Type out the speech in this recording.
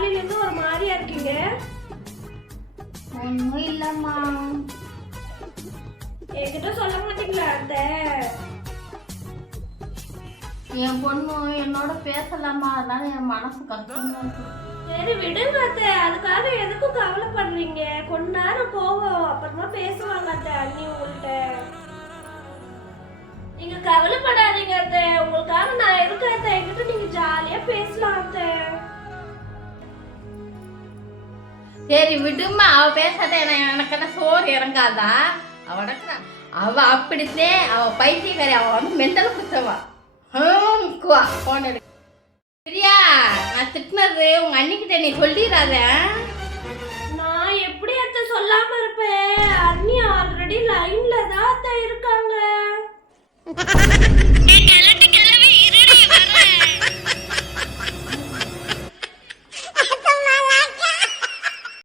காலையில இருந்து ஒரு மாதிரியா இருக்கீங்க? ஒன்றும் இல்லைம்மா. என்கிட்ட சொல்ல மாட்டீங்களா அத்தை? என் பொண்ணு என்னோட பேசலாமா, அதனால என் மனசு கஷ்டமா இருக்கு. சரி விடுங்க அத்தை, அதுக்காக எதுக்கும் கவலைப்படுறீங்க? கொஞ்ச நேரம் போவோம், அப்புறமா பேசுவாங்க அத்தை அண்ணி உங்கள்கிட்ட. நீங்க கவலைப்படாதீங்க அத்தை, உங்களுக்காக நான் இருக்கேன் அத்தை. என்கிட்ட நீங்க ஜாலியா பேசலாம் அத்தை. சரி விடுமா, அவ பேசாத. எனக்கு என்ன சோறு இறங்காதா? அவ அப்படித்தே, அவ பைத்தியக்காரி. அவ வந்து மெண்டல் குத்தவா. போன் எடு. பிரியா, நான் திட்டினது உங்க அண்ணிக்கிட்ட நீ சொல்லிடாத. நான் எப்படி அத்தை சொல்லாம